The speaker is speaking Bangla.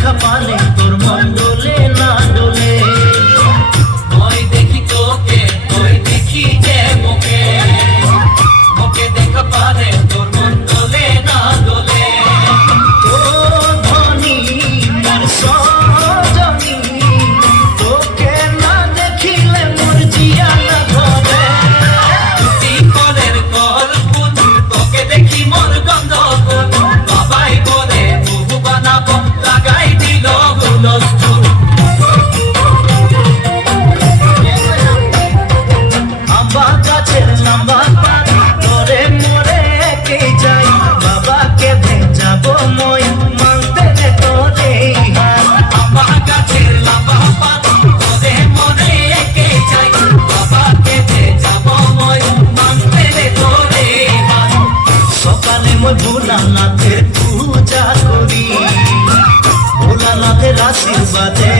দেখা পালে তোর মন ডোলে না ডোলে ওই দেখি তোকে ওই দেখি যে মুখে মুখে দেখা পালে তোর মন ডোলে না ডোলে ও ধনী মোর সজনী তোকে না দেখিলে মোর জিয়া না ধরে তুই কলের কল ফুল তোকে দেখি মোর গন্ধ ফুল বাবাই বলে বহু বানাবো লাগাই দিল হুলস্থুল আম্বা গাছের লম্বা পাত তোরে মোরে কে যাই বাবাকে ভেজাবো মই মানতে রে তোরে হাত আম্বা গাছের লম্বা পাত তোরে মনে একে যাই বাবাকে ভেজাবো মই মানতে রে তোরে হাত সকালে মই ভোলানাথের পূজা করি ভোলানাথের আশীর্বাদে